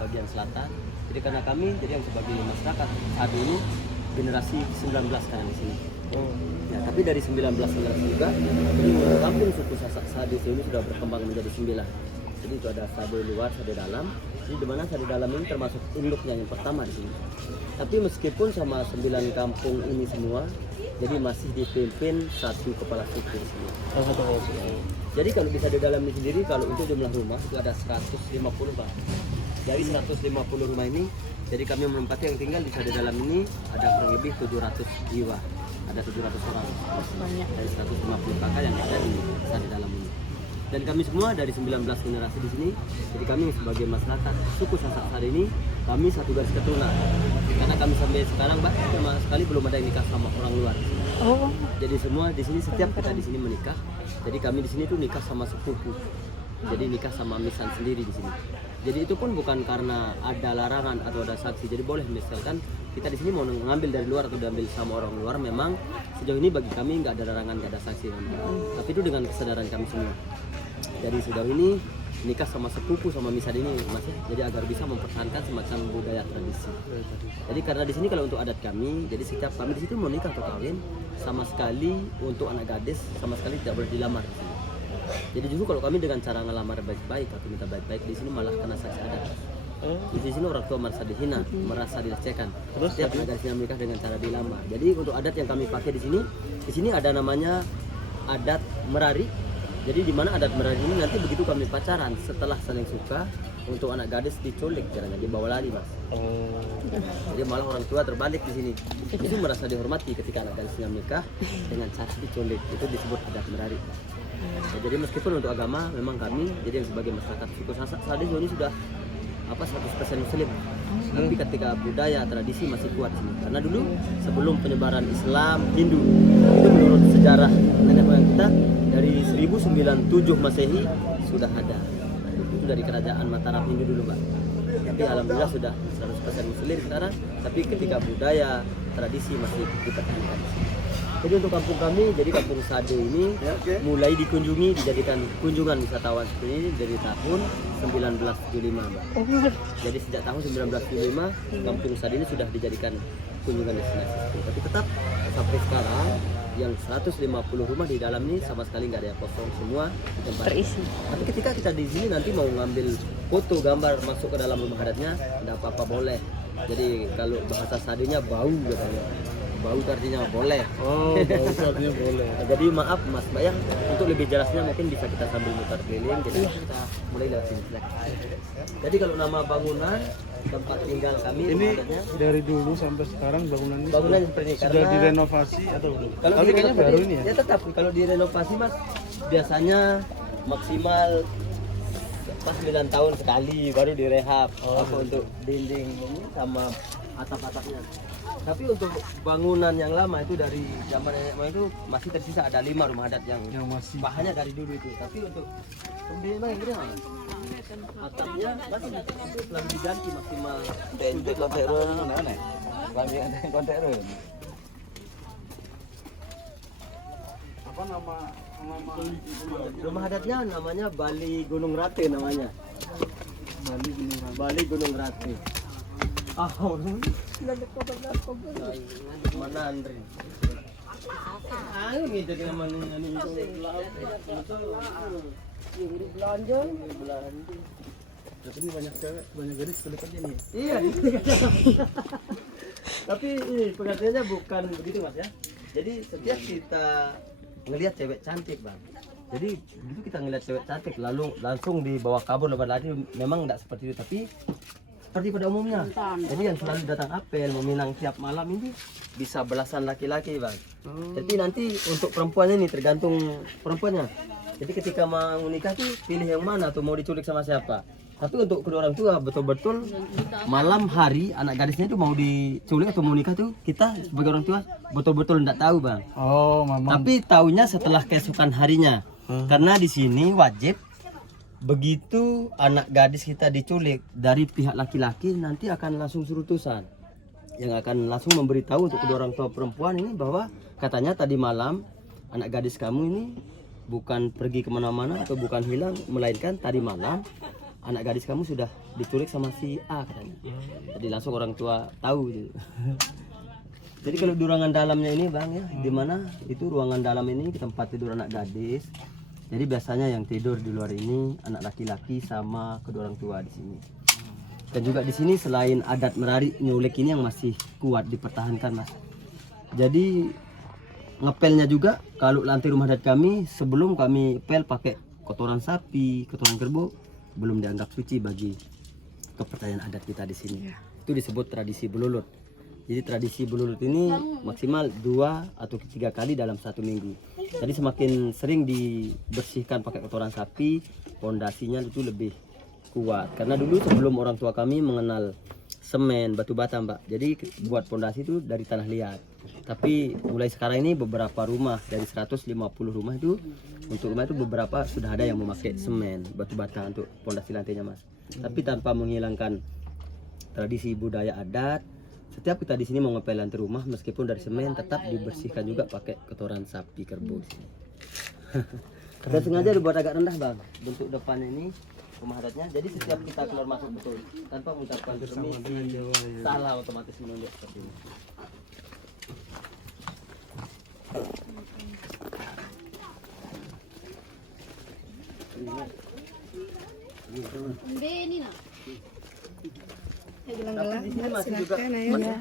bagian selatan. Jadi karena kami jadi yang sebagai masyarakat saat ini generasi 19 sekarang di sini. Ya, tapi dari 19 generasi juga, jadi kampung suku Sasak Sade ini sudah berkembang menjadi 9. Jadi itu ada Sade luar, Sade dalam. Jadi di mana Sade dalam ini termasuk induknya yang pertama di sini. Tapi meskipun sama 9 kampung ini semua, jadi masih dipimpin satu kepala suku di sini. Jadi kalau di Sade dalam ini sendiri, kalau untuk jumlah rumah itu ada 150 Pak. Dari 150 rumah ini, jadi kami menempati yang tinggal di Sade dalam ini ada kurang lebih 700 jiwa. Ada 700 orang Banyak. dari 150 kakak yang ada di Sade dalam ini. Dan kami semua dari 19 generasi di sini, jadi kami sebagai masyarakat suku Sasak Sade ini, kami satu garis keturunan. Karena kami sampai sekarang Mbak, sama sekali belum ada yang nikah sama orang luar. Oh, Jadi semua di sini setiap kita di sini menikah, jadi kami di sini tuh nikah sama sepupu. Jadi nikah sama misan sendiri di sini. Jadi itu pun bukan karena ada larangan atau ada saksi. Jadi boleh misalkan kita di sini mau ngambil dari luar atau diambil sama orang luar, memang sejauh ini bagi kami nggak ada larangan, nggak ada saksi. Tapi itu dengan kesadaran kami semua. Jadi sejauh ini nikah sama sepupu sama misan ini masih jadi agar bisa mempertahankan semacam budaya tradisi. Jadi karena di sini kalau untuk adat kami, jadi setiap kami di situ mau nikah atau kawin, sama sekali untuk anak gadis sama sekali tidak boleh dilamar di sini. Jadi justru kalau kami dengan cara ngelamar baik-baik atau minta baik-baik di sini malah kena sanksi adat. Di sini orang tua merasa dihina, merasa dilecehkan. Setiap anak gadisnya menikah dengan cara dilamar. Jadi untuk adat yang kami pakai di sini ada namanya adat merari. Jadi di mana adat merari ini nanti begitu kami pacaran setelah saling suka, untuk anak gadis diculik caranya, dibawa lari Mas. Jadi malah orang tua terbalik di sini. Itu merasa dihormati ketika anak gadisnya menikah dengan cara diculik. Itu disebut adat merari. Ya, jadi meskipun untuk agama memang kami jadi yang sebagai masyarakat suku Sasak Sade ini sudah 100% muslim. Tapi ketika budaya tradisi masih kuat sini. Karena dulu sebelum penyebaran Islam Hindu, itu menurut sejarah nenek moyang kita dari 1097 Masehi sudah ada. Itu dari kerajaan Mataram Hindu dulu, Pak. Tapi alhamdulillah sudah 100% muslim sekarang. Tapi ketika budaya tradisi masih dipertahankan. Jadi untuk kampung kami, jadi kampung Sade ini mulai dikunjungi, dijadikan kunjungan wisatawan seperti ini dari tahun 1975, Mbak. Jadi sejak tahun 1975, kampung Sade ini sudah dijadikan kunjungan destinasi. Tapi tetap sampai sekarang yang 150 rumah di dalam ini sama sekali nggak ada yang kosong, semua tempat terisi. Tapi ketika kita di sini nanti mau ngambil foto, gambar masuk ke dalam rumah adatnya, tidak apa-apa boleh. Jadi kalau bahasa Sadenya bau katanya. Bau artinya boleh. Oh, bau artinya boleh. Jadi maaf Mas Bayang, untuk lebih jelasnya mungkin bisa kita sambil mutar keliling. Jadi kita mulai dari sini. Jadi kalau nama bangunan tempat tinggal kami Ini adanya, dari dulu sampai sekarang bangunan ini bangunan seperti ini sudah karena direnovasi atau belum? kalau Tapi kayaknya baru ini ya. Ya tetap kalau direnovasi Mas biasanya maksimal pas 9 tahun sekali baru direhab apa untuk dinding ini sama atap-atapnya. Tapi untuk bangunan yang lama itu dari zaman nenek moyang itu masih tersisa ada 5 rumah adat yang masih bahannya dari dulu itu. Tapi untuk pembelian yang gede Mas, atapnya masih itu belum diganti maksimal. Untuk kontak run mana? Kami ada kontak run. apa nama Rumah adatnya namanya Bali Gunung Rate namanya. Bali beneran? Bali Gunung Rate. Ah, mana Andri? Ayo gitu kita mana ini itu belanja. Tapi ini banyak cewek, banyak gadis kedekatnya nih. Iya. Tapi ini pengertiannya bukan begitu Mas ya. Jadi setiap kita ngelihat cewek cantik Bang. Jadi begitu kita ngelihat cewek cantik lalu langsung dibawa kabur lepas lari, memang tidak seperti itu, tapi seperti pada umumnya. Jadi yang selalu datang apel meminang tiap malam ini bisa belasan laki-laki Bang. Jadi nanti untuk perempuannya ini tergantung perempuannya. Jadi ketika mau nikah tuh pilih yang mana tuh, mau diculik sama siapa. Tapi untuk kedua orang tua betul-betul malam hari anak gadisnya itu mau diculik atau mau nikah tuh kita sebagai orang tua betul-betul tidak tahu Bang. Oh, mama. Tapi taunya setelah keesokan harinya. Karena di sini wajib begitu anak gadis kita diculik dari pihak laki-laki nanti akan langsung suruh utusan yang akan langsung memberitahu untuk kedua orang tua perempuan ini bahwa katanya tadi malam anak gadis kamu ini bukan pergi kemana-mana atau bukan hilang, melainkan tadi malam anak gadis kamu sudah diculik sama si A katanya. Jadi langsung orang tua tahu gitu. Jadi kalau di ruangan dalamnya ini bang ya, di mana itu ruangan dalam ini tempat tidur anak gadis. Jadi biasanya yang tidur di luar ini anak laki-laki sama kedua orang tua di sini. Dan juga di sini selain adat Merari nyulik ini yang masih kuat dipertahankan mas. Jadi ngepelnya juga kalau lantai rumah adat kami sebelum kami pel pakai kotoran sapi, kotoran kerbau belum dianggap suci bagi kepercayaan adat kita di sini. Itu disebut tradisi belulut. Jadi tradisi belulut ini maksimal 2 atau 3 kali dalam 1 minggu. Jadi semakin sering dibersihkan pakai kotoran sapi, pondasinya itu lebih kuat. Karena dulu sebelum orang tua kami mengenal semen, batu bata mbak, jadi buat pondasi itu dari tanah liat. Tapi mulai sekarang ini beberapa rumah dari 150 rumah itu, untuk rumah itu beberapa sudah ada yang memakai semen, batu bata untuk pondasi lantainya mas. Tapi tanpa menghilangkan tradisi budaya adat, setiap kita di sini mau ngepel lantai rumah meskipun dari semen tetap dibersihkan juga pakai kotoran sapi kerbau di sini. Dan sengaja dibuat agak rendah bang, bentuk depannya ini rumah adatnya. Jadi setiap kita keluar masuk betul tanpa mengucapkan permisi, salah otomatis menunduk seperti ini. Ini nak. Tapi di sini masih juga masih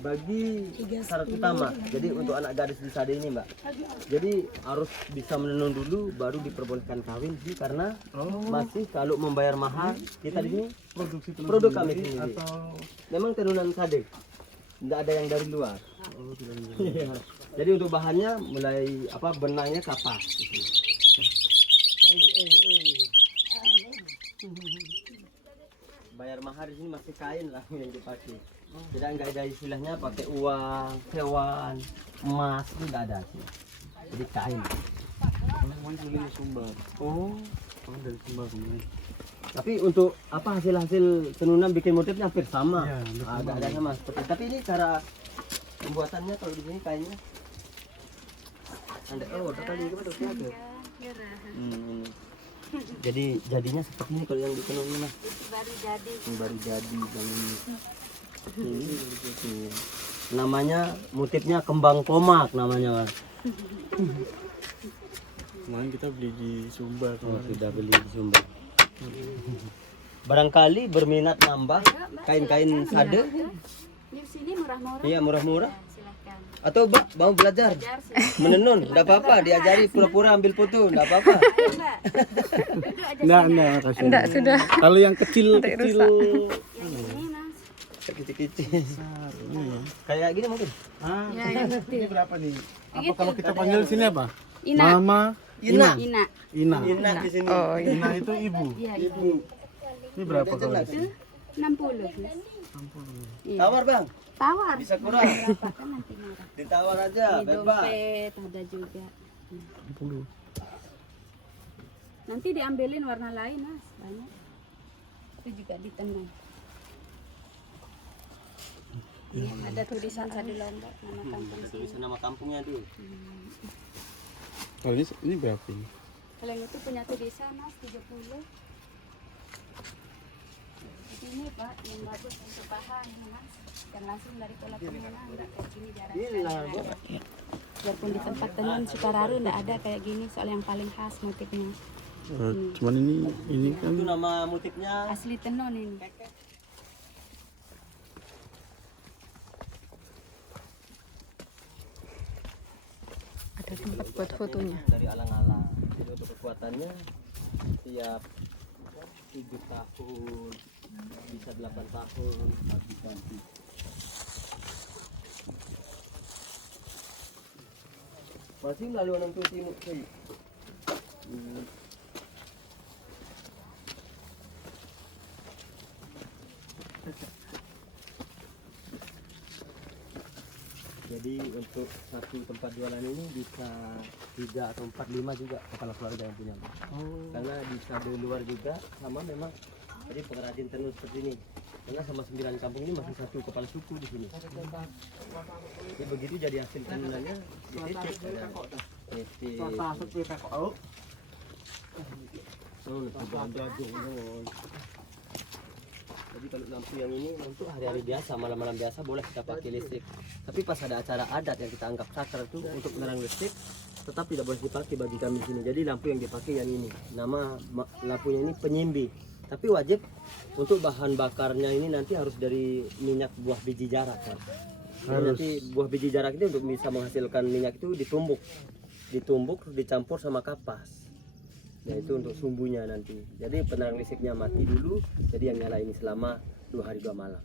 bagi syarat utama. Jadi untuk anak gadis di Sade ini mbak, jadi harus bisa menenun dulu baru diperbolehkan kawin sih, karena masih kalau membayar mahar kita di sini produk kami sendiri. Memang tenunan Sade, tidak ada yang dari luar. Jadi untuk bahannya mulai benangnya kapas. Bayar mahar di sini masih kain lah yang dipakai. Jadi enggak ada istilahnya pakai uang, hewan, emas, itu enggak ada sih. Jadi kain. Oh, dari Sumbar. Tapi untuk hasil tenunan bikin motifnya hampir sama. Ya, Agak ada sama seperti. Tapi ini cara pembuatannya kalau di sini kainnya. Ada kali itu betul tuh. Jadi jadinya seperti ini kalau yang ditenun ini mas. Baru jadi yang ini. Namanya motifnya kembang pomak namanya mas. Kemarin kita beli di Sumbar. Sudah beli di Sumbar. Barangkali berminat nambah kain-kain Sade. Di sini murah-murah. Iya murah-murah. Silakan. Atau mbak mau belajar menenun, enggak apa-apa, diajari pura-pura ambil foto, enggak apa-apa. Enggak, makasih. Enggak, sudah. Kalau yang kecil Kecil-kecil. Kayak gini mungkin. Ini berapa nih? Apa kalau kita panggil sini apa? Ina. Mama, Ina. Ina. Ina di sini. Oh, iya. Ina itu ibu. Iya, Ibu. Ini berapa kalau di sini? 60. Mas. Tawar bang, Tawar. bisa kurang. Berapa kan nanti murah. Ditawar aja, Ini bebas. dompet ada juga. Nanti diambilin warna lain mas, banyak. Itu juga ditenun. Ini ada tulisan Sade Lombok nama kampung sini. Tulisan nama kampungnya tuh. Kalau ini berapa ini? Kalau yang itu punya desa mas 30. Ini pak yang bagus untuk bahan ya, mas. Dan langsung dari pola pengguna enggak kayak gini jarang. Walaupun di tempat tenun Sukararu enggak ada kayak gini, soal yang paling khas motifnya. Cuman ini kan Itu nama motifnya. Asli tenun ini. Ada tempat buat fotonya. Dari alang-alang. Jadi untuk kekuatannya tiap 7 tahun, bisa 8 tahun, ganti. Masih melalui orang tua timur sih. Jadi untuk satu tempat jualan ini bisa 3 atau 4, 5 juga kepala keluarga yang punya. Karena di Sade luar juga sama memang tadi pengrajin tenun seperti ini. Karena sama 9 kampung ini masih satu kepala suku di sini. Jadi begitu jadi hasil tenunannya dititip. Jadi kalau lampu yang ini untuk hari-hari biasa, malam-malam biasa boleh kita pakai listrik. Tapi pas ada acara adat yang kita anggap sakral itu untuk menerang listrik, tetap tidak boleh dipakai bagi kami di sini. Jadi lampu yang dipakai yang ini. Nama lampunya ini penyimbi. Tapi wajib untuk bahan bakarnya ini nanti harus dari minyak buah biji jarak, kan. Jadi nanti buah biji jarak itu untuk bisa menghasilkan minyak itu ditumbuk, terus dicampur sama kapas. Nah itu untuk sumbunya nanti. Jadi penerang listriknya mati dulu, jadi yang nyala ini selama 2 hari 2 malam.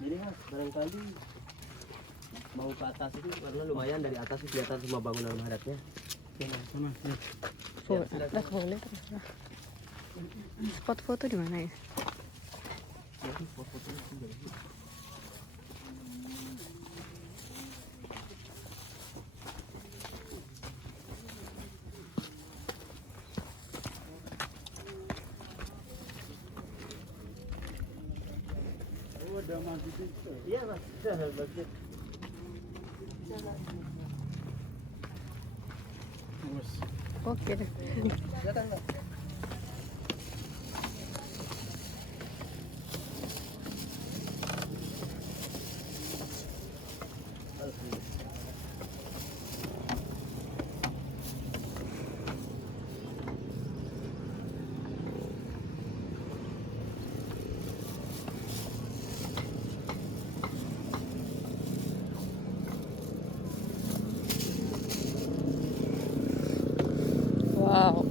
Jadi Mas, barangkali mau ke atas itu karena lumayan dari atas itu kelihatan semua bangunan rumah adatnya. Atas boleh terserah. Spot foto di mana ya? Jadi foto-fotonya sih dari sini. Ada masjid itu. Iya Mas, masjid. Oke deh. Wow.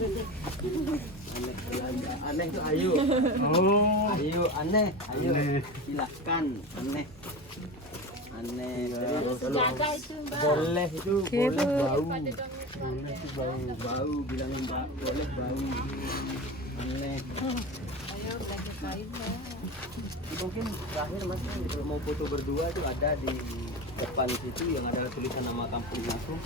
Belum. Aneh itu ayu. Oh. Ayu, aneh, ayu. Aneh. Silakan, aneh. Aneh. Jaga itu Mbak. Boleh itu, Oke, boleh Bu. bau. Boleh itu bau. Bau, bilangin Mbak, boleh bau. Aneh. Mungkin terakhir Mas, kalau mau foto berdua itu ada di depan situ yang ada tulisan nama kampung langsung.